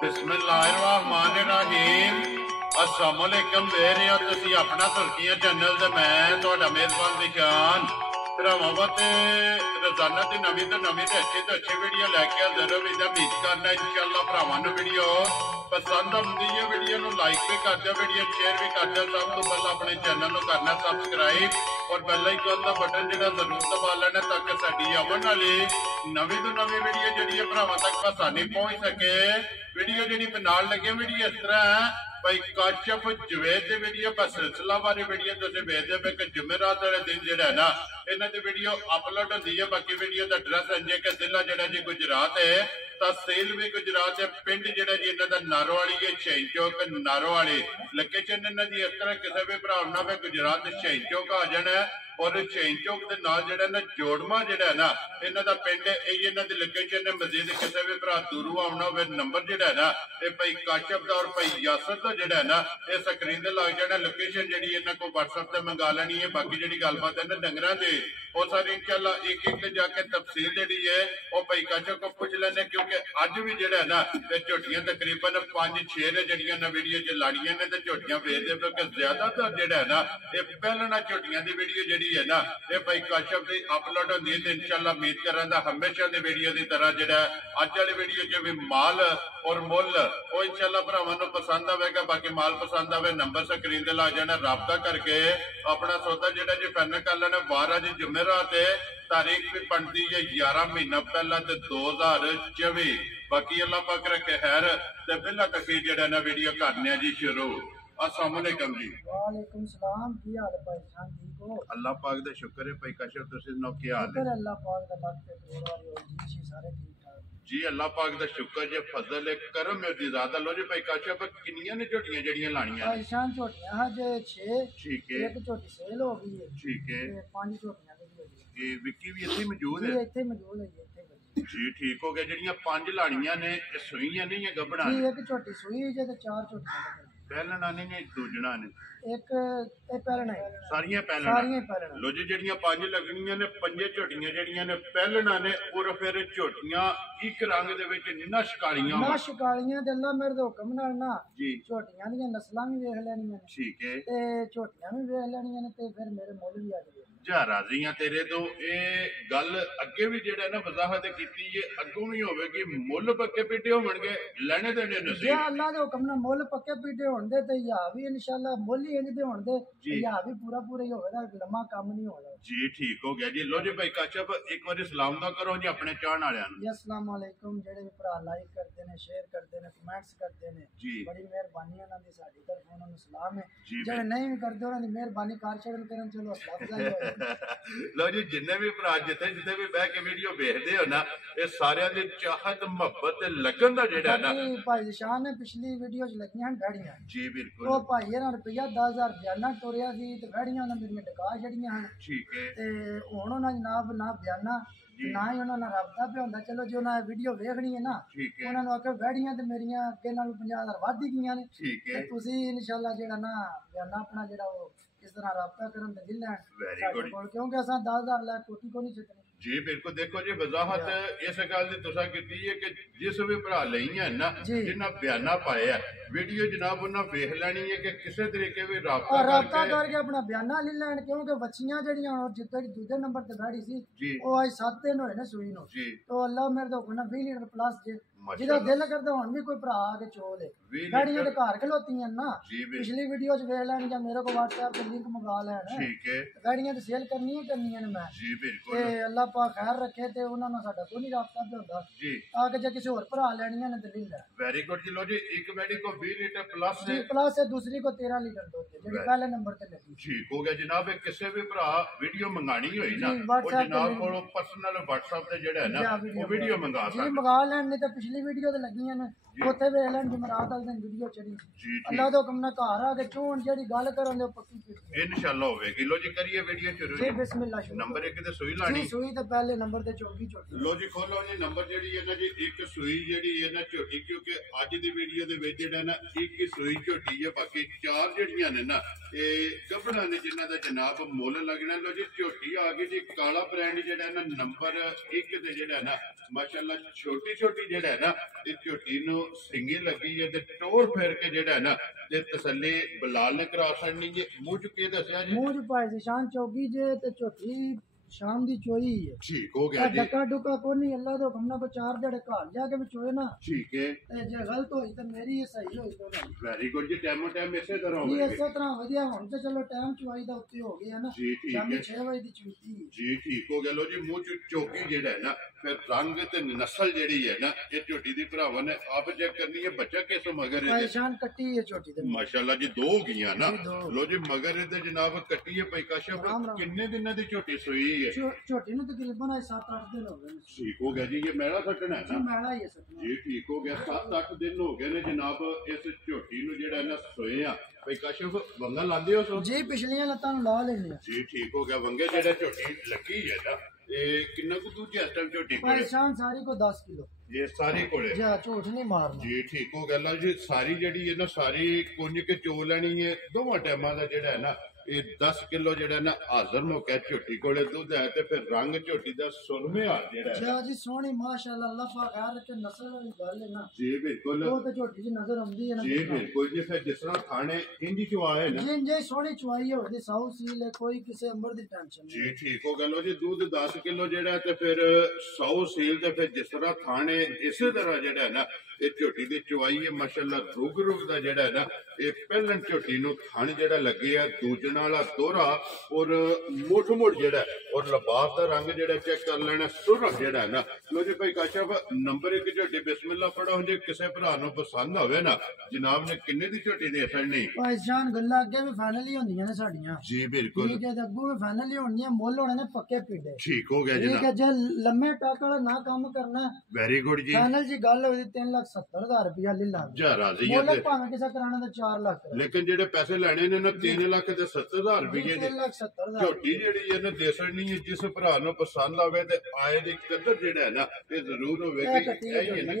बिस्मिल्लाहिर्रहमानिर्रहीम अस्सलाम वालेकुम दे रहे हो तुसी अपना सुर्खियां चैनल ते मैं तुहाडा मेजबान दिशान भरावां ते रोजाना दी नवीं तो अच्छी वीडियो लैके हाजिर हो। उम्मीद करना इंशाअल्लाह भरावां नूं वीडियो पसंद आउंदी है। वीडियो नूं लाइक भी कर दिओ, वीडियो शेयर भी कर दिओ। सब तो पहले अपने चैनल नूं करना सब्सक्राइब और बेल आइकन का बटन जिहड़ा जरूर दबा लेना ताकि साडी आउण वाली नवीं तो नवीं वीडियो जिहड़ी है भरावां तक आसानी पहुंच सके। वीडियो जी नाल लगे वीडियो इस तरह है भाई काशफ जवेद की वीडियो पर सिलसिला वाली वीडियो तुम वेखते पे कि जुमेरात वाले दिन जो है ना इन्हों की वीडियो अपलोड होती है। बाकी वीडियो का एड्रैस है कि जिला जो जी गुजरात है, तहसील भी गुजरात है, पिंड जो जी इन्हों का नारोवाली है, शहीद चौक नारोवाली। लोकेशन इन्हों की इस तरह किसी भी भरा ना फिर गुजरात शहीद चौक आ जाना है और शहीद चौक के नाल जो ना जोड़मा जो है ना इन्हों का पिंड यही इन्हों की लोकेशन है। मजीद किसी भी भरा दूरों आना हो नंबर जो है ना ये भाई काशफ का और भाई यासर का जो है ना ये स्क्रीन से लग जाना। लोकेशन जी इन्हों को WhatsApp से मंगा लेनी है। बाकी जी गलबात है ना डंगर की वो सारी इंशाल्लाह एक एक जाके तफसील जी है वो भाई काशफ को पूछ लेने क्योंकि अज भी जो है ना झोटियां तकरीबन 5-6 ने जड़ियां ना वीडियो च लाड़ियां ने तो झोटियां वेचते क्योंकि ज्यादातर जो है ना ये पहलना झोटियां की वीडियो जी है ना ये भाई काशफ की अपलोड होती है। तो इंशाल्लाह उम्मीद करा हमेशा की वीडियो की तरह जो अज वाली वीडियो च भी माल और मुल वो इंशाल्लाह भरावां नूं पसंद आवेगा। बाकी माल पसंद आवे नंबर स्क्रीन ते ला जाना, राबता करके अपना सौदा जो जी फाइनल कर लेना। 12 जी जुमेरात है, तारीख भी बनती है 11 महीना पहला 2024। बाकी अल्लाह पाक रखे खैर ते बिल्ला तक जो ना वीडियो करने जी शुरू। अस्सलाम वालेकुम जी। वालेकुम सलाम। की हाल है भाई जान? ठीक हो? अल्लाह पाक दा शुक्र है। भाई काशफ तुसीं सुनाओ की हाल है? शुक्र अल्लाह पाक दा लाख ते करोड़ वाली हो जी सारे ठीक ठाक जी। अल्लाह पाक दा शुक्र जे फजल है करम है दी ज़ात। लो जी भाई काशफ किन्नियां ने झोटियां जड़ियां लाणियां भाई शान झोटियां है जे 6। ठीक है। एक झोटी सेल हो गई है। ठीक है। ते 5 झोटियां दी हो गई। ये विक्की भी इत्थे मौजूद है? जी इत्थे मौजूद है इत्थे जी ठीक हो गया। जड़ियां 5 लाणियां ने सूईयां नहीं है गबड़ा जी। एक झोटी सूई जे ते 4 झोटियां पहलना ने दूजना ने एक ए पहलना है सारियां सारियां पहलना। पहलना। लो जी जड़ियां 5 लगनियां ने 5 झोटियां जड़ियां ने पहलना ने और फिर झोटियां एक रंग दे विच नश कालियां ना शिकालियां ते अल्लाह मेरे दे हुक्म नाल ना जी झोटियां दी नस्लां भी वेख लैणियां ने। ठीक है। ते झोटियां भी वेख लैणियां ने ते फिर मेरे मुੱਲ भी आ जाए जा राजी हाँ तेरे तो ये गल अगे भी जेड़ा ना वजाहत की है अगों भी होगी मुल पक्के पीटे होणगे लेने देने जे नसीब। अल्लाह दे हुक्म नाल मुੱਲ पक्के पीटे होण दे ते या भी इंशाल्लाह मुੱਲ ही इंज दे होण दे या भी पूरा पूरा ही होवेगा, लम्मा काम नहीं होगा जी। ठीक हो गया जी। लो जी भाई काशफ एक बार सलाम दा करो जी अपने चाहण वालियां नूं। जी अस्सलाम वालेकुम। जेड़े भी भरा लाइक करते ने, शेयर करते ने, कमेंट्स करते ने जी बड़ी मेहरबानी उन्हां दी साडी तरफ उन्हां नूं सलाम है। जी जेड़े नहीं भी करदे उन्हां दी मेहरबानी कर छड़न करन चलो असला अफजाई होए। लो जी जिन्ने भी भरा जिथे जिथे भी बह के वीडियो देखते हो ना ये सारियां दी चाहत मुहब्बत ते लगन दा जेड़ा ना बाकी भाई शान ने पिछली वीडियो च लगियां डैडियां जी बिल्कुल वो भाई ना रुपया 10,000 बयाना टोरिया सी ते डैडियां उन्हां मेरियां डका छड़ियां हन। ठीक है। ते हुण उन्हां जनाब ना बयाना ना ही उन्हां नाल राबता पे हुंदा। चलो जो उन्हां वीडियो वेखनी है ना ठीक है। उन्हां नूं आखे वैड़ियां ते मेरियां अगे नालों 50,000 वध ही गईयां ने। ठीक है। ते तुसीं इंशाल्लाह जेड़ा ना बयाना अपना जेड़ा वो किस तरह राबता करन ते दिल लैण वेरी गुड क्योंकि असां 10,000 लै कोठी को नहीं छड्डनी। जी बिल्कुल। देखो जी वजाहत इस गल की तुसा कीती है कि जिस भी भरा लई है ना जिन्ना बयाना पाया वीडियो जनाब उन्हें वेख लैनी है कि किसी तरीके भी राबता करके अपना बयाना ले लैन क्योंकि बच्चियां जड़ियां जितने दूजे नंबर ते बैठी सी वो अज 7 दिन होए ने सूई नूं। तो अल्लाह मेरे तो हुक्म 20 लीटर प्लस जे जिहदा दिल करदा हुण भी कोई भरा आके चोल है बैड़ियां ते घर खलोतियां ना। पिछली वीडियो च वेख लैन या मेरे को WhatsApp ते लिंक मंगा लैन। ठीक है। बैड़ियां ते सेल करनी ने मैं जी बिल्कुल। ते अल्लाह पाक खैर रखे ते उन्हां नाल साडा कोई नहीं राबता पे हुंदा जी ताकि जे किसी होर भरा लेनियां ने ते ले लै। वेरी गुड जी। लो जी एक बैडी को 20 लीटर प्लस जी प्लस है, दूसरी को 13 लीटर दूध है जेडी पहले नंबर ते लगी। ठीक हो गया जनाब। किसी भी भरा वीडियो मंगानी होई ना वो जनाब को पर्सनल WhatsApp ते जेड़ा है ना वो वीडियो मंगा सकदा जी मंगा लैन। नहीं ते पिछली वीडियो ते लगियां ने उत्थे वेख लैन जुमरात वाले दिन वीडियो चढ़ी अल्लाह दे हुक्म नाल घर आ के चोण जेडी गल करन दे पक्की कीती इंशाल्लाह होवेगी। लो जी करिए वीडियो शुरू जी बिस्मिल्लाह। नंबर 1 ते सुई लानी सुई ते पहले नंबर ते चौकी चोटी। लो जी खोलो जी नंबर जेडी है ना जी एक सुई जेडी है ना झोटी क्योंकि अज दी वीडियो दे विच जेड़ा ना एक ही सुई झोटी है बाकी 4 जेडियां ने ना ये गबड़ा ने जिन्हां दा जनाब मुੱਲ लगना। लो जी झोटी आ गई जी काला ब्रांड जेड़ा ना नंबर 1 ते जेड़ा ना माशाअल्लाह छोटी छोटी जेड़ा है ना इस झोटी नूं सिंगी लगी है ते टोर फेर के जेड़ा है ना ते तसल्ली बिलाल ने करा छड़नी है। मुंह च के दस्या जी? मुंह च पाए शान चौकी जे ते झोटी शाम दी चोई है। ठीक हो गया जी। डका डुका कोनी अल्लाह तो हमने को 4 जड़े घर जाके भी चोए ना। ठीक है। ते जे गलत होई ते मेरी ये सही होई तो नहीं। वेरी गुड जी। टाइम टाइम इसे तरह हो गया। इसे तरह वधिया हुन ते चलो टाइम चुआई दा उत्ते हो गया ना। जी ठीक है। 6 बजे दी चुईती जी ठीक हो गया। लो जी मुंह च चौकी जेड़ा है ना फिर रंग ते नस्ल जेड़ी है ना ये झोटी दी भरावां ने आप चेक करनी है। बच्चा किस मगर है? शान कट्टी है झोटी दे माशाल्लाह जी। 2 हो गईयां ना। लो जी मगर दे जनाब कट्टी है। भाई काशिफ किन्ने दिनां दी झोटी सूई है? झोटी नु तकरीबन 7-8 दिन हो गए। ठीक हो गया जी। ये मैला सटना है ना? मैला ही है सटना जी ठीक हो गया। 7-8 दिन हो गए ने जनाब इस झोटी नु जेड़ा ना सोए आ। भाई काशिफ वंगा लांदे हो सो? जी पिछलियां लत्तां नु ला लेने। जी ठीक हो गया। वंगे जेड़ा झोटी लगी है ना ये किन्ना को दूजी इस टाइम झोटी कोले? परेशान सारी को 10 किलो। ये सारी कोले? जी झूठ नहीं मारना। जी ठीक हो गया। लो जी सारी जेड़ी है ना सारी कुंज के चो लेनी है। दोवां टाइमां दा जेड़ा है ना ये 10 किलो जेड़ा ना हाजर मौका झोटी कोले दूध है ते फिर रंग झोटी दा सुरमे आ जेड़ा है जी सोहनी माशाल्लाह अल्लाह पाक खैर ते नस्ल वाली गल है ना। जी बिल्कुल। वो ते झोटी दी नजर आंदी है ना। जी बिल्कुल जी। फिर जिस तरह खाने इंजी चुआए ना जी जी सोहनी चुआई हो दी साउ सील है कोई किसे अंबर दी टेंशन जी ठीक हो गया। लो जी दूध 10 किलो जेड़ा ते फिर 100 सील ते फिर जिस तरह खाने इसी तरह जेड़ा है ना ये झोटी दी चुआई है माशाल्लाह। रुग रुग दा जेड़ा है ना ये पहलन झोटी नु खान जेड़ा लगे है दूजन वाला दोहरा और मुठ मुठ जेड़ा और लिबास दा रंग जेड़ा चेक कर लेना सुर जेड़ा है ना। लो जी भाई काशिफ नंबर 1 झोटी बिस्मिल्लाह पढ़ो जे किसे भरा नु पसंद होवे ना जनाब ने किन्ने दी झोटी दे छड़नी? भाई जान गल्ला अगे भी फाइनल ही होंदियां ने साडीयां। जी बिल्कुल ठीक है ते अगू भी फाइनल ही होंदियां। मोल होने ने पक्के पीड़े। ठीक हो गया ठीक है जे लम्मे टाक वाला ना काम करना। वेरी गुड जी। फाइनल जी गल होई 3,70,000 रुपया ले ला जा राजी है मोल भाਵੇਂ किसे कराना तो 4 लाख लेकिन जेडे पैसे लेने ने ना 3 लाख ते 70,000 रुपये दे 3,70,000 झोटी जेड़ी है ना देसणी है। जिस भरा नु पसंद आवे ते आए दी कदर जेड़ा है ना ये जरूर होवे कि यही है ना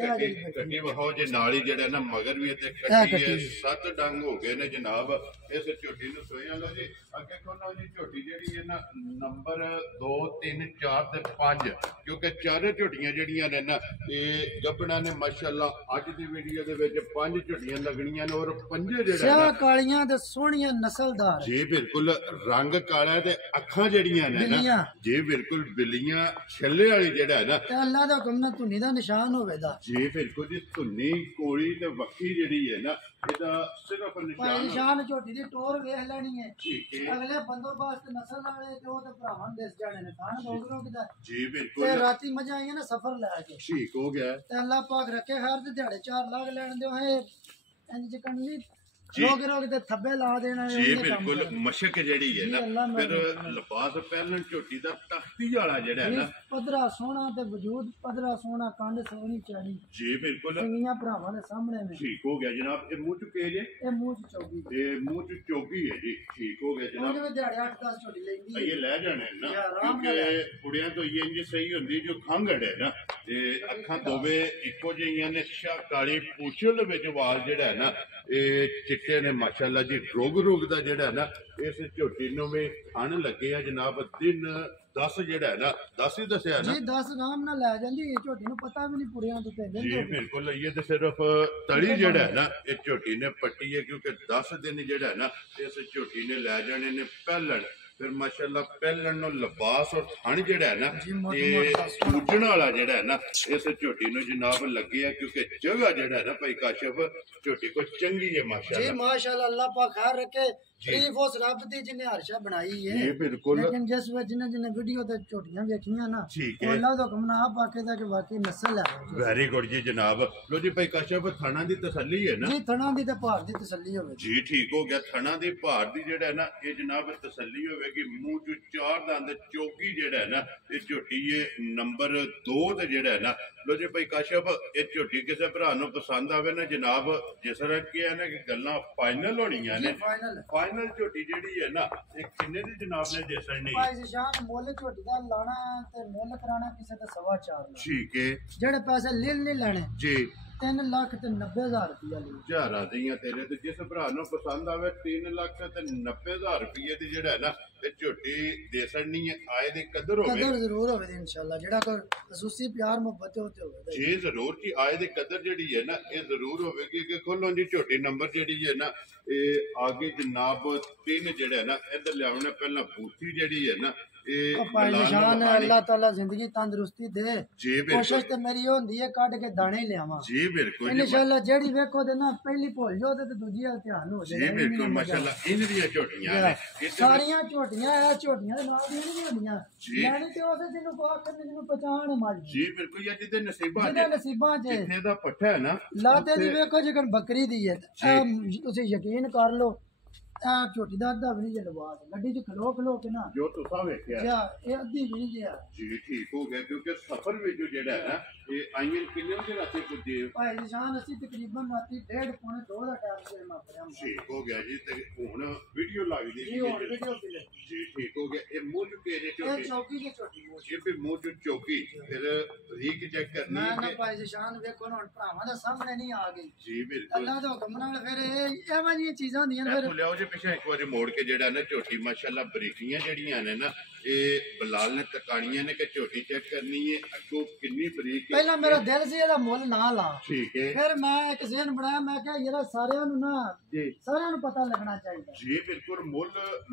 कट्टी वहाओ जे नाली जेड़ा ना मगर भी ते कट्टी है 7 डंग हो गए ने जनाब इस झोटी नु सोया। लो जी अगे कोना जी झोटी जेड़ी है ना नंबर 2 3 4 ते 5 क्योंकि चारे झोटियां जेड़ियां ने ना ये गबना ने माशाल्लाह अज दी वीडियो दे विच 5 झोटियां लगणियां ने और पंजे जेड़ा सियाह कालियां ते सोहणियां नस्लदार। जी बिल्कुल रंग काला ते अखां जेड़ियां ने ना जी बिल्कुल बिल्लियां छल्ले वाली जेड़ा है ना ते अल्लाह दा हुक्म ना धुनी दा निशान होवेदा। जी बिल्कुल जी धुनी कोड़ी ते वक्की जेड़ी है ना ਇਹਦਾ ਸਿਰਫ ਨਿਸ਼ਾਨ ਝੋਟੀ ਦੀ ਟੋਰ ਵੇਖ ਲੈਣੀ ਹੈ। ਠੀਕ ਹੈ। ਅਗਲੇ ਬੰਦੋਬਸਤ ਨਸਲ ਵਾਲੇ ਤੇ ਉਹ ਤੇ ਭਰਾਵਾਂ ਦੇ ਜਾਣੇ ਨੇ ਖਾਣ ਡੋਗਰੋ ਕਿਦਾ। ਜੀ ਬਿਲਕੁਲ। ਤੇ ਰਾਤੀ ਮਜ਼ਾ ਆਈਆਂ ਨਾ ਸਫ਼ਰ ਲੈ ਕੇ। ਠੀਕ ਹੋ ਗਿਆ। ਤੇ ਅੱਲਾਹ ਪਾਕ ਰੱਖੇ ਖੈਰ ਤੇ ਦਿਹਾੜੇ 4 ਲੱਖ ਲੈਣ ਦਿਓ ਹੈ ਇੰਜ ਚਕਣ ਨਹੀਂ रोग रोग ते थब्बे ला देना। जी बिल्कुल मशक जेड़ी है ना फिर लिबास पहलन झोटी दा तख्ती वाला जेड़ा है ना पदरा सोना ते वजूद पदरा सोना कंड सोनी चाही। जी बिल्कुल इंगियां भरावां दे सामने में। ठीक हो गया जनाब। ये मुंह च के जे? ये मुंह च चौगी। ये मुंह च चौगी है जी। ठीक हो गया जनाब। ਉਹਦੇ ਦਿਹਾੜੇ 8-10 ਝੋਟੀ ਲੈਂਦੀ ये ले जाने ना क्योंकि कुड़ियां तो ये इंज सही हुंदी जो खंघड़ है ना ते अखां दोवे इक्को जिहियां ने शाह काली पूछल विच वाल जेड़ा है ना ये चिट्टे ने माशाल्लाह जी। रोग रोग दा जेड़ा है ना इस झोटी नूं भी खान लगे आ जनाब दिन 10 जेड़ा है ना 10 ही दस्या ना जी 10 आराम नाल ले जांदी झोटी नूं पता भी नहीं पुड़ियां तो ते जी बिल्कुल। ये तो सिर्फ तली जेड़ा है ना ये झोटी ने पट्टी है क्योंकि 10 दिन जेड़ा है ना इस झोटी ने ले जाने ने पहलन फिर माशाल्लाह पहलन नु लिबास और थन जेड़ा है ना ये पूजन वाला जेड़ा है ना इस झोटी नु जनाब लगे है क्योंकि जगह जेड़ा है ना भाई काशिफ झोटी को चंगी है माशाल्लाह। जी माशाल्लाह अल्लाह पाक खैर रखे। शरीफ उस रब दी जिन्हें हर्षा बनाई है। जी बिल्कुल। लेकिन जिस वे जिन्हें जिन्हें वीडियो ते झोटियां देखियां ना अल्लाह दा हुक्म ना आप आके दा कि वाकई नस्ल है। वेरी गुड जी जनाब। लो जी भाई काशिफ थना दी तसल्ली है ना? जी थना दी ते भार दी तसल्ली होवे जी ठीक हो गया। थना दी भार दी जेड़ा है ना ये जनाब तसल्ली होवेगी। मुंह च 4 दंद चौकी जेड़ा है ना ये झोटी ये नंबर 2 ते जेड़ा है ना लो जी भाई काशिफ ये झोटी किसे भरा नु पसंद आवे ना जनाब जिस तरह की है ना कि गल्लां फाइनल होणियां ने फाइनल झोटी जेड़ी है ना ये किन्ने दी जनाब ने देसणी? भाई निशान मोल झोटी दा लाना ते मोल कराना किसे ते 4.5 लाख। ठीक है। जेड़े पैसे लिल नहीं लेने जी 3,90,000 रुपया ले जा राजी तेरे ते जिस भरा नु पसंद आवे 3,90,000 रुपये दी जेड़ा है ना ਇਹ ਝੋਟੀ ਦੇ ਸੜਨੀ ਹੈ ਆਏ ਦੀ ਕਦਰ ਹੋਵੇ, ਕਦਰ ਜ਼ਰੂਰ ਹੋਵੇ ਇਨਸ਼ਾਅੱਲਾ, ਜਿਹੜਾ ਕੋਈ ਖਸੂਸੀ ਪਿਆਰ ਮੁਹੱਬਤ ਹੋਵੇ ਜੀ ਜ਼ਰੂਰ ਜੀ ਆਏ ਦੀ ਕਦਰ ਜਿਹੜੀ ਹੈ ਨਾ ਇਹ ਜ਼ਰੂਰ ਹੋਵੇਗੀ ਕਿ ਖੋਲੋ ਜੀ ਝੋਟੀ ਨੰਬਰ ਜਿਹੜੀ ਹੈ ਨਾ ਇਹ ਆਗੇ ਜਨਾਬ 3 ਜਿਹੜਾ ਨਾ ਇੱਧਰ ਲਿਆਉਣਾ ਪਹਿਲਾਂ ਬੂਥੀ ਜਿਹੜੀ ਹੈ ਨਾ ਭਾਈ ਨਿਸ਼ਾਨ अल्लाह ताला जिंदगी तंदुरुस्ती दे कोशिश ते मेरी होंदी है काट के दाने लियावां जी बिल्कुल इंशाअल्लाह जेड़ी वेखो ते ना पहली भूल जाओ ते दूजी वाल ध्यान हो जाए जी बिल्कुल माशाअल्लाह इन दी झोटियां ने सारियां झोटियां है झोटियां दे नाल दी नहीं होंदियां यानी ते उस जिन्नु को आखर जिन्नु पहचान है माजी जी बिल्कुल या जिदे नसीबां जितने दा पट्ठा है ना लाते जी वेखो जिकन बकरी दी है तुसी यकीन कर लो ਝੋਟੀ ਦਾ ਅੱਧਾ ਵੀ ਨਹੀਂ ਜੇ ਲਵਾਸ ਗੱਡੀ 'ਚ ਖਲੋ ਕੇ ਨਾ ਜੋ ਤੁਸੀਂ ਵੇਖਿਆ ਇਹ ਅੱਧੀ ਵੀ ਨਹੀਂ ਗਿਆ ਜੀ ਠੀਕ ਹੋ ਗਿਆ ਕਿਉਂਕਿ ਸਫ਼ਰ ਵਿੱਚ ਜਿਹੜਾ ਹੈ ਨਾ ਇਹ ਆਈਆਂ ਕਿੰਨੇ ਵਜੇ ਰਾਤੀ ਪੁੱਜੇ ਭਾਈ ਨਿਸ਼ਾਨ ਅਸੀਂ ਤਕਰੀਬਨ ਰਾਤੀ 1:30 ਪੌਣੇ 2 ਦਾ ਟਾਈਮ ਤੇ ਮਾਪਰਿਆ ਠੀਕ ਹੋ ਗਿਆ ਜੀ ਤੇ ਹੁਣ ਵੀਡੀਓ ਲੱਗਦੀ ਜੀ ਹੁਣ ਵੀਡੀਓ ਵੀ ਜੀ ਠੀਕ ਹੋ ਗਿਆ ਇਹ ਮੂੰਹ ਚੁੱਕੇ ਜੇ ਇਹ ਚੌਕੀ ਦੀ ਝੋਟੀ ਇਹ ਵੀ ਮੂੰਹ ਚ ਚੌਕੀ ਫਿਰ ਰੀਕ ਚੈੱਕ ਕਰਨੀ ਹੈ ਨਾ ਭਾਈ ਨਿਸ਼ਾਨ ਵੇਖੋ ਹੁਣ ਭਰਾਵਾਂ ਦੇ ਸਾਹਮਣੇ ਨਹੀਂ ਆ ਗਈ ਜੀ ਬਿਲਕੁਲ ਅੱਲਾਹ ਦੇ ਹੁਕਮ ਨਾਲ ਫਿਰ ਇਹ ਐਵੇਂ ਜਿਹੀਆਂ ਚੀਜ਼ਾਂ ਹੁੰਦੀਆਂ ਨੇ ਫਿਰ ਲਿਆਓ ਜੀ ਪਿੱਛੇ ਇੱਕ ਵਾਰੀ ਮੋੜ ਕੇ ਜਿਹੜਾ ਨਾ ਝੋਟੀ ਮਾਸ਼ਾਅੱਲਾ ਬਰੀਕੀਆਂ ਜਿਹੜੀਆਂ ਨੇ ਨਾ ਇਹ ਬਲਾਲ ਨੇ ਤਕਾਣੀਆਂ ਨੇ ਕਿ ਝੋਟੀ ਚੈੱਕ ਕਰਨੀ ਹੈ ਅੱਗੋਂ ਕਿੰਨੀ ਬਰੀਕ ਪਹਿਲਾਂ ਮੇਰਾ ਦਿਲ ਸੀ ਇਹਦਾ ਮੁੱਲ ਨਾ ਲਾ ਠੀਕ ਹੈ ਫਿਰ ਮੈਂ ਇੱਕ ਜ਼ਹਿਨ ਬਣਾਇਆ ਮੈਂ ਕਿਹਾ ਯਾਰ ਸਾਰਿਆਂ ਨੂੰ ਨਾ ਜੀ ਸਾਰਿਆਂ ਨੂੰ ਪਤਾ ਲੱਗਣਾ ਚਾਹੀਦਾ ਜੀ ਬਿਲਕੁਲ ਮੁੱਲ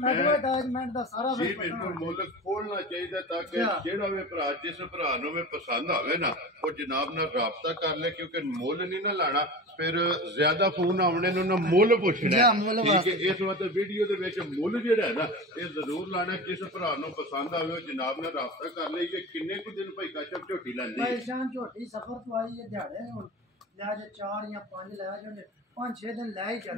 ਐਡਵਰਟਾਈਜ਼ਮੈਂਟ ਦਾ ਸਾਰਾ ਜੀ ਬਿਲਕੁਲ ਮੁੱਲ ਖੋਲਣਾ ਚਾਹੀਦਾ ਤਾਂ ਕਿ ਜਿਹੜਾ ਵੀ ਭਰਾ ਜਿਸ ਭਰਾ ਨੂੰ ਵੀ ਪਸੰਦ ਆਵੇ ਨਾ ਉਹ ਜਨਾਬ ਨਾਲ ਰਾਬਤਾ ਕਰ ਲੈ ਕਿਉਂਕਿ ਮੁੱਲ ਨਹੀਂ ਨਾ ਲਾਣਾ ਫਿਰ ਜ਼ਿਆਦਾ ਫੋਨ ਆਉਣੇ ਨੂੰ ਨਾ ਮੁੱਲ ਪੁੱਛਣਾ ਠੀਕ ਹੈ ਇਸ ਵਾਰ ਵੀਡੀਓ ਦੇ ਵਿੱਚ ਮੁੱਲ ਜਿਹੜਾ ਹੈ ਨਾ ਇਹ ਜ਼ਰੂਰ ਲਾਣਾ ਜਿਸ ਭਰਾ ਨੂੰ ਪਸੰਦ ਆਵੇ ਉਹ ਜਨਾਬ ਨਾਲ ਰਾਬਤਾ ਕਰ ਲਈ ਕਿ ਕਿੰਨੇ ਕੁ ਦਿਨ ਭਾਈ ਕਾਸ਼ਪ ਝੋਟੀ ਲੈਂਦੀ ਹੈ ਸ਼ਾਨ ਝੋਟੀ ਸਫਰ ਤੋਂ ਆਈ ਹੈ ਦਿਹਾੜੇ ਹੁਣ ਲੈ ਜੇ 4 ਜਾਂ 5 ਲੈ ਜਾਂਦੇ 5-6 ਦਿਨ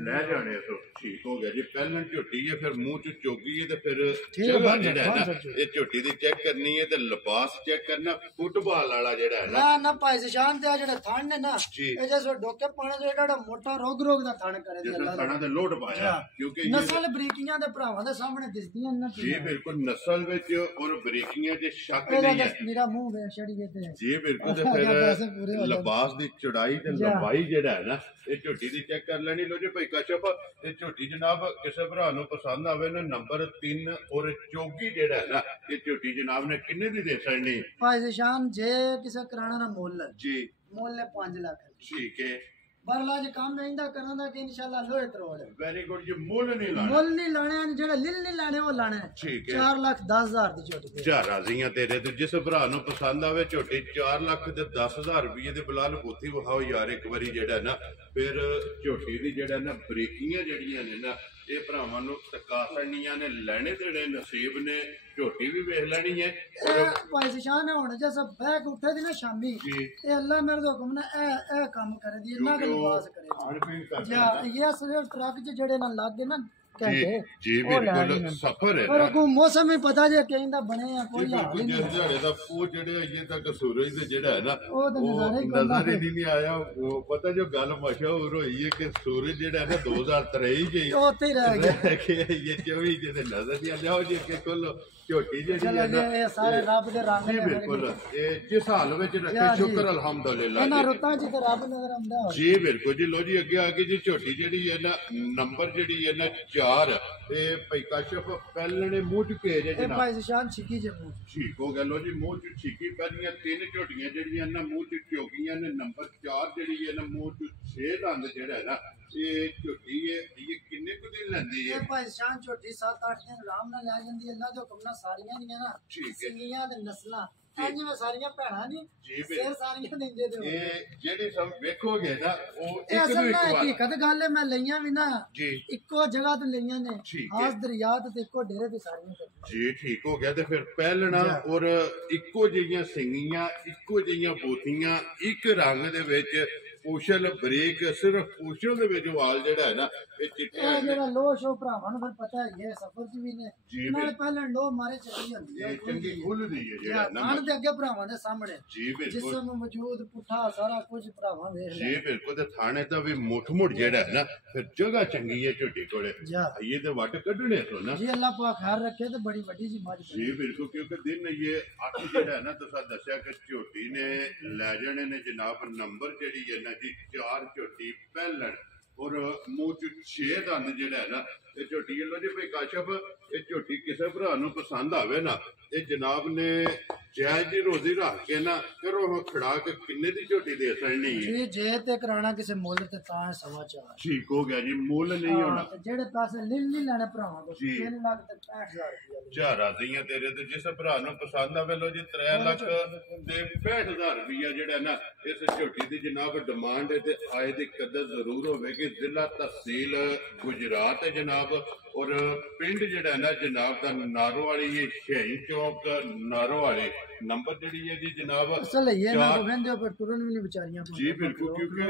ਲੈ ਜਾਣੇ ਸੋ ਠੀਕ ਹੋ ਗਿਆ ਜੀ ਪਹਿਲਾਂ ਝੋਟੀ ਹੈ ਫਿਰ ਮੂੰਹ ਚ ਚੋਗੀ ਹੈ ਤੇ ਫਿਰ ਜਗ੍ਹਾ ਜਿਹੜਾ ਹੈ ਨਾ ਇਹ ਝੋਟੀ ਦੀ ਚੈੱਕ ਕਰਨੀ ਹੈ ਤੇ ਲਿਬਾਸ ਚੈੱਕ ਕਰਨਾ ਫੁੱਟਬਾਲ ਵਾਲਾ ਜਿਹੜਾ ਹੈ ਨਾ ਭਾਈ ਨਿਸ਼ਾਨ ਤੇ ਜਿਹੜੇ ਥਣ ਨੇ ਨਾ ਇਹ ਜੇ ਡੋਕੇ ਪਾਣੇ ਦੇ ਜਿਹੜਾ ਮੋਟਾ ਰੋਗ ਦਾ ਥਣ ਕਰੇ ਦੀ ਅੱਲਾਹ ਥਣਾ ਤੇ ਲੋਟ ਪਾਇਆ ਕਿਉਂਕਿ ਨਸਲ ਬਰੀਕੀਆਂ ਦੇ ਭਰਾਵਾਂ ਦੇ ਸਾਹਮਣੇ ਦਿਸਦੀਆਂ ਨਾ ਜੀ ਬਿਲਕੁਲ ਨਸਲ ਵਿੱਚ ਔਰ ਬਰੀਕੀਆਂ ਦੇ ਸ਼ੱਕ ਨਹੀਂ ਹੈ ਮੇਰਾ ਮੂੰਹ ਵੇ ਛੜੀ ਵੇ ਤੇ ਜੀ ਬਿਲਕੁਲ ਤੇ ਫਿਰ ਲਿਬਾਸ ਦੀ ਚੌੜਾਈ ਤੇ ਲੰਬਾਈ ਜਿਹੜਾ ਹੈ ਨਾ ਇਹ ਝੋਟੀ ਦੀ ਚੈੱਕ ਕਰ ਲੈਣੀ ਲੋ ਜੀ ਭਾਈ ਕਾਸ਼ਪ ਇਹ ਝੋਟੀ ਜਨਾਬ ਕਿਸੇ ਭਰਾ ਨੂੰ ਪਸੰਦ ਆਵੇ ਨਾ ਨੰਬਰ 3 ਔਰ ਚੌਗੀ ਜਿਹੜਾ ਹੈ ਨਾ ਇਹ ਝੋਟੀ ਜਨਾਬ ਨੇ ਕਿੰਨੇ ਦੀ ਦੇ ਸਕਣੀ ਭਾਈ ਨਿਸ਼ਾਨ ਜੇ ਕਿਸੇ ਕਰਾਣਾ ਨਾ ਮੁੱਲ ਜੀ ਮੁੱਲ 5 ਲੱਖ ਠੀਕ ਹੈ ਬਰਲਾ ਜੇ ਕੰਮ ਇੰਦਾ ਕਰਨ ਦਾ ਕਿ ਇਨਸ਼ਾਅੱਲਾ ਲੋਹੇ ਕਰੋੜ ਵੈਰੀ ਗੁੱਡ ਜੀ ਮੁੱਲ ਨਹੀਂ ਲਾਣੇ ਜਿਹੜਾ ਲਿਲ ਨਹੀਂ ਲਾਣੇ ਉਹ ਲਾਣੇ ਠੀਕ ਹੈ 4,10,000 ਦੀ ਝੋਟੀ ਜਾ ਰਾਜ਼ੀਆਂ ਤੇਰੇ ਤੇ ਜਿਸ ਭਰਾ ਨੂੰ ਪਸੰਦ ਆਵੇ ਝੋਟੀ 4 ਲੱਖ ਤੇ 10,000 ਰੁਪਏ ਦੇ ਬਲਾਲ ਬੂਥੀ ਵਿਖਾਓ ਯਾਰ ਇੱਕ ਵਾਰੀ ਜਿਹੜਾ ਨਾ ਫਿਰ ਝੋਟੀ ਦੀ ਜਿਹੜਾ ਨਾ ਬਰੀਕੀਆਂ ਜਿਹੜੀਆਂ ਨੇ ਨਾ ਇਹ ਭਰਾਵਾਂ ਨੂੰ ਤਕਾ ਲੈਣੀਆਂ ਨੇ ਲੈਣੇ ਜਿਹੜੇ ਨਸੀਬ ਨੇ ਝੋਟੀ ਵੀ ਵੇਖ ਲੈਣੀ ਹੈ ਭਾਈ ਨਿਸ਼ਾਨ ਹੁਣ ਜੇ ਸਭ ਬਹਿ ਕੇ ਉੱਠੇ ਦੀ ਨਾ ਸ਼ਾਮੀ ਇਹ ਅੱਲਾ ਮੇਰੇ ਦਾ ਹੁਕਮ ਨਾ ਇਹ ਕੰਮ ਕਰੇ ਦੀ ਇਹਨਾਂ ਦਾ ਲਿਬਾਸ ਕਰੇ ਜਾਂ ਇਹ ਅਸਲ ਟਰੱਕ 'ਚ ਜਿਹੜੇ ਨਾਲ ਲੱਗ ਗਏ ਨਾ ਜੀ ਬਿਲਕੁਲ ਸਫਰ ਹੈ ਪਰ ਕੋਈ ਮੌਸਮ ਹੀ ਪਤਾ ਜੇ ਕਹਿੰਦਾ ਬਣੇ ਆ ਕੋਈ ਹਾਲ ਨਹੀਂ ਜਿਹੜੇ ਦਾ ਉਹ ਜਿਹੜੇ ਅਜੇ ਤੱਕ ਸੂਰਜ ਦੇ ਜਿਹੜਾ ਹੈ ਨਾ ਉਹ ਨਜ਼ਰ ਹੀ ਨਹੀਂ ਆਇਆ ਉਹ ਪਤਾ ਜੋ ਗੱਲ ਮਸ਼ਹੂਰ ਹੋਈ ਹੈ ਕਿ ਸੂਰਜ ਜਿਹੜਾ ਹੈ ਨਾ 2023 ਜੀ ਉੱਥੇ ਹੀ ਰਹਿ ਗਿਆ ਕਿ ਇਹ 24 ਜਿਹਦੇ ਨਜ਼ਰ ਨਹੀਂ ਆਇਆ ਜੇ ਕਿ ਕੋਲ ਝੋਟੀ ਜਿਹੜੀ ਹੈ ਨਾ ਇਹ ਸਾਰੇ ਰੱਬ ਦੇ ਰੰਗ ਨੇ ਬਿਲਕੁਲ ਇਹ ਜਿਸ ਹਾਲ ਵਿੱਚ ਰੱਖੇ ਸ਼ੁਕਰ ਅਲਹਮਦੁਲਿਲਾ ਇਹਨਾਂ ਰੁੱਤਾਂ 'ਚ ਤੇ ਰੱਬ ਨਜ਼ਰ ਆਉਂਦਾ ਜੀ ਬਿਲਕੁਲ ਜੀ ਲੋ ਜੀ ਅੱਗੇ ਆ ਕੇ ਜੀ ਝੋਟੀ ਜਿਹੜੀ ਹੈ ਨਾ ਨੰਬਰ ਜਿਹੜੀ ਹੈ ਨਾ 4 ਇਹ ਭਾਈ ਕਾਸ਼ਪ ਪਹਿਲਣੇ ਮੂੰਹ ਚ ਭੇਜ ਹੈ ਜੀ ਭਾਈ ਨਿਸ਼ਾਨ ਛਿੱਕੀ ਜੇ ਮੂੰਹ ਠੀਕ ਹੋ ਗਿਆ ਲੋ ਜੀ ਮੂੰਹ ਚ ਛਿੱਕੀ ਪਹਿਲੀਆਂ 3 ਝੋਟੀਆਂ ਜਿਹੜੀਆਂ ਨਾ ਮੂੰਹ ਚ ਚੋਗੀਆਂ ਨੇ ਨੰਬਰ 4 ਜਿਹੜੀ ਹੈ ਨਾ ਮੂੰਹ ਚ 6 ਦੰਦ ਜਿਹੜਾ ਹੈ ਨਾ ਇਹ ਝੋਟੀ ਹੈ ਇਹ ਕਿੰਨੇ ਕੁ ਦਿਨ ਲੈਂਦੀ ਹੈ ਇਹ ਭਾਈ ਨਿਸ਼ਾਨ ਝੋਟੀ 7-8 ਦਿਨ ਆਰਾਮ ਨਾਲ ਲੈ ਜਾਂਦੀ ਅੱਲਾ ਦੇ ਹੁਕਮ ਨਾਲ ਸਾਰੀਆਂ ਦੀਆਂ ਨਾ ਸਿੰਗੀਆਂ ਤੇ ਨਸਲਾਂ ਜਿਵੇਂ ਸਾਰੀਆਂ ਭੈਣਾਂ ਨਹੀਂ ਸਿਰ ਸਾਰੀਆਂ ਦਿੰਦੇ ਤੇ ਇਹ ਜਿਹੜੀ ਸਭ ਵੇਖੋਗੇ ਨਾ ਉਹ ਇੱਕ ਨੂੰ ਇੱਕ ਵਾਰ ਹਕੀਕਤ ਗੱਲ ਹੈ ਮੈਂ ਲਈਆਂ ਵੀ ਨਾ ਇੱਕੋ ਜਗ੍ਹਾ ਤੇ ਲਈਆਂ ਨੇ ਆਸ ਦਰਿਆ ਤੇ ਇੱਕੋ ਡੇਰੇ ਤੇ ਸਾਰੀਆਂ ਜੀ ਠੀਕ ਹੋ ਗਿਆ ਤੇ ਫਿਰ ਪਹਿਲਣਾ ਔਰ ਇੱਕੋ ਜਿਹੀਆਂ ਸਿੰਗੀਆਂ ਇੱਕੋ ਜਿਹੀਆਂ ਬੋਤੀਆਂ ਇੱਕ ਰੰਗ ਦੇ ਵਿੱਚ ਪੂਛਲ ਬਰੀਕ ਸਿਰਫ ਪੂਛਲ ਦੇ ਵਿੱਚ ਵਾਲ ਜਿਹੜਾ ਹੈ ਨਾ ਇਹ ਚਿੱਟਾ ਜਿਹੜਾ ਲੋਹ ਸ਼ੋ ਭਰਾਵਾਂ ਨੂੰ ਫਿਰ ਪਤਾ ਹੈ ਸਫਰ ਚ ਵੀ ਨੇ ਨਾਲ ਪਹਿਲਾਂ ਲੋਹ ਮਾਰੇ ਚੱਲੀ ਹੁੰਦੀ ਹੈ ਚੰਗੀ ਖੁੱਲਦੀ ਹੈ ਜਿਹੜਾ ਨਾ ਖਾਣ ਦੇ ਅੱਗੇ ਭਰਾਵਾਂ ਦੇ ਸਾਹਮਣੇ ਜੀ ਬਿਲਕੁਲ ਜਿਸਮ ਮੌਜੂਦ ਪੁੱਠਾ ਸਾਰਾ ਕੁਝ ਭਰਾਵਾਂ ਵੇਖ ਲੈ ਜੀ ਬਿਲਕੁਲ ਤੇ ਥਾਣੇ ਦਾ ਵੀ ਮੁੱਠ ਜਿਹੜਾ ਹੈ ਨਾ ਫਿਰ ਜਗ੍ਹਾ ਚੰਗੀ ਹੈ ਝੋਟੀ ਕੋਲੇ ਇਹ ਤੇ ਵੱਟ ਕੱਢਣੇ ਤੋਂ ਨਾ ਜੀ ਅੱਲਾਹ ਪਾਕ ਖੈਰ ਰੱਖੇ ਤੇ ਬੜੀ ਵੱਡੀ ਜੀ ਮੱਝ ਜੀ ਬਿਲਕੁਲ ਕਿਉਂਕਿ ਦਿਨ ਇਹ 8 ਜਿਹੜਾ ਹੈ ਨਾ ਤੁਸੀਂ ਦੱਸਿਆ ਕਿ ਝੋਟੀ ਨੇ ਲੈ ਜਾਣੇ ਨੇ ਜਨਾਬ ਨੰਬਰ ਜਿਹੜੀ ਹੈ ਨਾ ਜੀ 4 ਝੋਟੀ ਪਹਿਲਣ और मूंह च 6 दंद जेड़ा है ना ये झोटी लो जी भाई काशफ ये झोटी किसी भरा नूं पसंद आवे ना ये जनाब ने जायज जी रोजी रख के ना फिर वो खड़ा के किन्ने दी झोटी दे सकनी है जी जे ते कराना किसी मुल ते तां सवा चार ठीक हो गया जी मुल नहीं होना ते जेड़े पैसे लिल लेने भरावां को 3 लाख ते 65000 रुपया झारा दियां तेरे ते जिस भरा नूं पसंद आवे लो जी 3 लाख ते 65000 रुपया जेड़ा ना इस झोटी दी जनाब डिमांड है ते आए दी कदर जरूर होवेगी जिला तहसील गुजरात है जनाब और पिंड जेड़ा ना जनाब दा नारोवाली ये शही चौक नारोवाली नंबर जेड़ी है जी जनाब असल है ना तो वेंदे पर तुरन भी नहीं बेचारियां जी बिल्कुल क्योंकि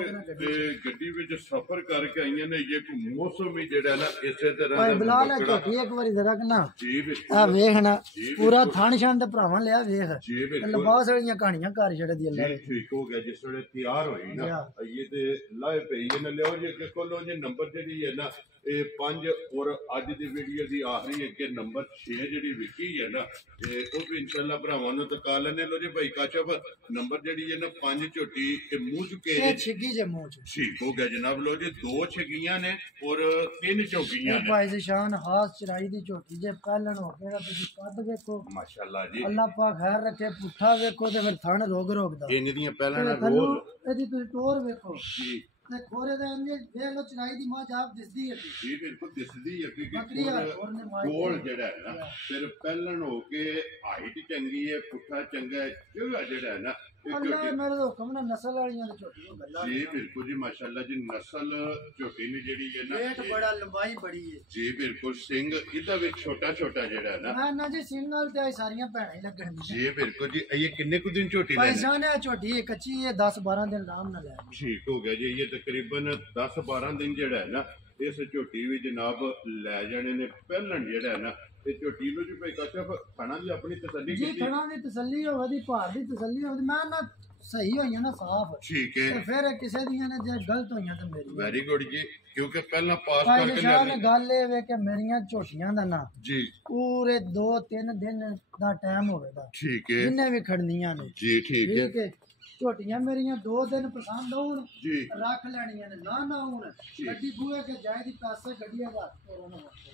गड्डी विच सफर करके आईयां ने ये मौसम ही जेड़ा ना इसे तरह भाई बिलाल है झोटी एक बारी जरा ना जी बिल्कुल आ वेख ना पूरा थान शान ते भरावां लिया वेख जी बिल्कुल लबास वाली कहानियां कर छड़ दी अल्लाह ठीक हो गया जिस वेले तैयार होई ना ये ते लाए पई ने लियो जी के कोलो जी नंबर जेड़ी है ना ये 5 और अज दी वीडियो दी आखिरी अगे नंबर 6 जेड़ी विकी है ना ते ओ भी इंशाल्लाह भरावां नु तका लेने लो जी भाई काशफ नंबर जेड़ी है ना 5 झोटी ते मुंह चुके ये छिगी जे मुंह च ठीक हो गया जनाब लो जी 2 छगियां ने और 3 चौकियां ने भाई शान खास चराई दी झोटी जे पहलन हो गया तुसी कद देखो माशाल्लाह जी अल्लाह पाक खैर रखे पुठा देखो ते फिर थण रोग रोकदा इन दियां पहला रोज एदी तुसी टोर देखो जी ते खोरे दे अंदर देख लो चराई दी मां आप दिसदी है जी बिल्कुल दिसदी है कि बकरी और ने मां गोल जेड़ा है ना फिर पहलन हो के हाइट चंगी है पुठा चंगा है जेड़ा है ना अल्लाह मेरे हुक्म ने नस्ल वालियां दी झोटी गल्ला जी बिल्कुल जी माशाल्लाह जी नस्ल झोटी ने जेड़ी है ना पेट बड़ा लंबाई बड़ी है जी बिल्कुल सिंह इदा भी छोटा छोटा जेड़ा है ना ना जी सिंह नाल ते सारियां भैणां ही लगण जी बिल्कुल जी ये किन्ने कुछ दिन झोटी भाई जान है झोटी कच्ची है 10-12 दिन आराम नाल है ठीक हो गया जी ये तकरीबन 10-12 दिन जेड़ा है ना इस झोटी भी जनाब लै जाने ने पहलन जेड़ा है ना ते झोटी नु जी भाई काशफ खाना जी अपनी तसल्ली जी खाना दी तसल्ली होवदी भार दी तसल्ली होवदी मैं ना सही होइयां ना साफ ठीक है ते फिर किसे दियां ने जे गलत होइयां ते मेरी वेरी गुड जी क्योंकि पहला पास भाई करके निशान गल ए वे कि मेरियां झोटियां दा ना जी पूरे 2-3 दिन दा टाइम होवेगा ठीक है जिन्ने भी खड़नियां ने जी ठीक है झोटियां मेरियां 2 दिन पसंद होन जी रख लेनियां ने ना होन गड्डी बूहे के जाए दी पैसे गड्डी दा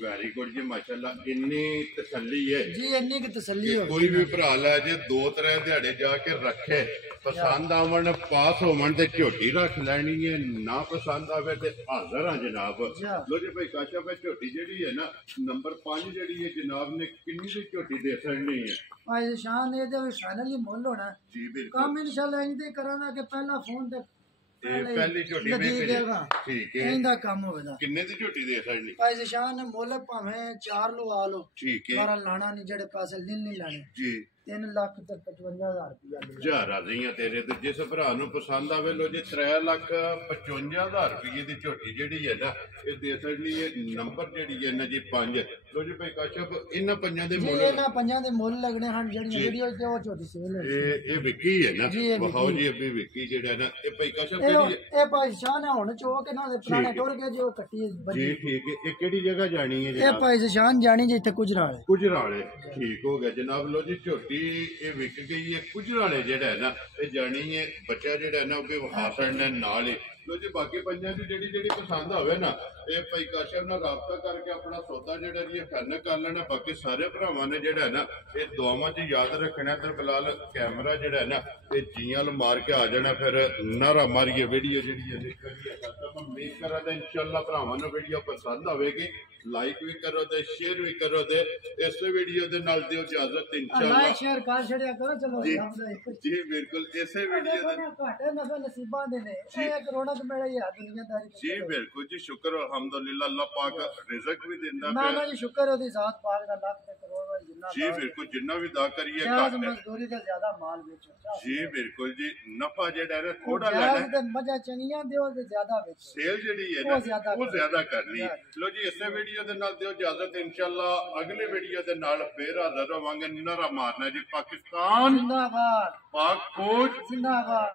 वेरी गुड जी माशाल्लाह इन्नी तसल्ली है जी इन्नी की तसल्ली हो कोई भी भरा लै जे 2-3 दिहाड़े जाके रखे पसंद आवन पास होवन ते झोटी रख लेनी है ना पसंद आवे ते हाजिर हां जनाब लो जी भाई काशफ झोटी जेड़ी है ना नंबर 5 जेड़ी है जनाब ने किन्नी दी झोटी दे सकनी है भाई शान ए दे फाइनली मुल होना जी बिल्कुल काम इंशाल्लाह इंदे कराना कि पहला फोन ते पहली झोटी में ठीक है इंदा काम होवेगा किन्ने दी झोटी दे सकनी भाई शान मुल भावें 4 लवा लो ठीक है पर लाना नहीं जेड़े पैसे लिल नहीं लाने जी 3 लाख ते 55000 रुपया हजारा दियां तेरे ते जिस भरा नु पसंद आवे लो जी 3,55,000 रुपये दी झोटी जेड़ी है ना ये दे सकनी है नंबर जेड़ी है ना जी 5 लो जी भाई काशफ इन्हां पंजां दे मुੱਲ इन्हां पंजां दे मुੱਲ लगने हन जेड़ी वीडियो ते वो झोटी सेल है ये विकी है ना बहाओ जी अभी विकी जेड़ा ना ये भाई काशफ ए भाई शान है हुन चो के ना दे पुराने टुर के जो कट्टी जी ठीक है ये केड़ी जगह जानी है ए भाई शान जानी जे इथे गुजराले गुजराले ठीक हो गया जनाब लो जी झोटी ये विक गई है गुजराले जेड़ा है ना ये जानी है बच्चा जेड़ा है ना वो विखा सकने नाल ही लो जी बाकी पंजां दी जेड़ी जेड़ी पसंद होवे ना ये भाई काशफ नाल राबता करके अपना सौदा जेड़ा जी फाइनल कर लेना बाकी सारे भरावां ने जेड़ा है ना ये दुआवां च याद रखना ते फिलहाल कैमरा जेड़ा है ना ये जियां मार के आ जाना फिर नारा मारिए वीडियो जेड़ी है निकलिए खत्म उम्मीद करा ते इंशाल्लाह भरावां नूं वीडियो पसंद आवेगी लाइक भी करो ते शेयर भी करो ते इस वीडियो दे नाल दियो इजाजत इंशाल्लाह लाइक शेयर कर छड़िया करो चलो जी बिल्कुल इसे वीडियो दे घाटे नफे नसीबां दे ने एक रौनक मेरा ही दुनियादारी जी बिल्कुल जी शुक्र अल्हम्दुलिल्लाह अल्लाह पाक रिज़्क भी देंदा ना ना जी शुक्र है ओदी जात पाक दा लाख ते करोड़ वाली जिन्ना जी बिल्कुल जिन्ना भी दा करिए घाट मजदूरी ते ज्यादा माल बेचो जी बिल्कुल जी नफा जेड़ा है थोड़ा लेना ते मजा चंगियां दियो ते ज्यादा बेचो सेल जेड़ी है ना वो ज्यादा करनी है लो जी इसे वीडियो दे नाल दियो इजाजत इंशाल्लाह अगले वीडियो दे नाल फिर हाजिर होवांगे नारा मारना जी पाकिस्तान जिंदाबाद पाक फौज जिंदाबाद